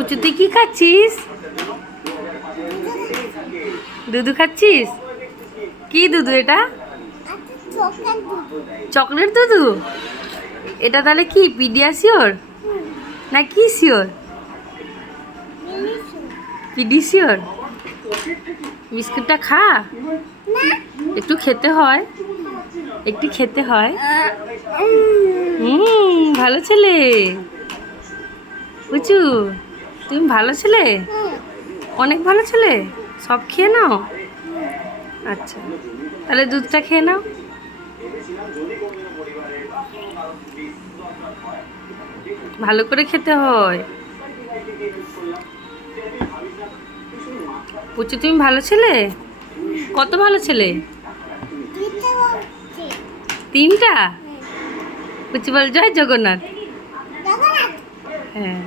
পুচু তুই কি খাচ্ছিস? দুধু খাচ্ছিস? কি দুধু এটা? চকলেট দুধু? এটা তাহলে কি পিডিয়াশিওর না কি শিওর? পিডিশিওর। বিস্কুটটা খা, একটু খেতে হয়, একটু খেতে হয়। ভালো ছেলে পুচু, তুমি ভালো ছেলে, অনেক ভালো ছেলে। সব খেয়ে নাও। আচ্ছা, তাহলে দুধটা খেয়ে নাও। ভালো করে খেতে হয়। পুচু তুমি ভালো ছেলে, কত ভালো ছেলে? 3টা। পুচু বল জয় জগন্নাথ। হ্যাঁ।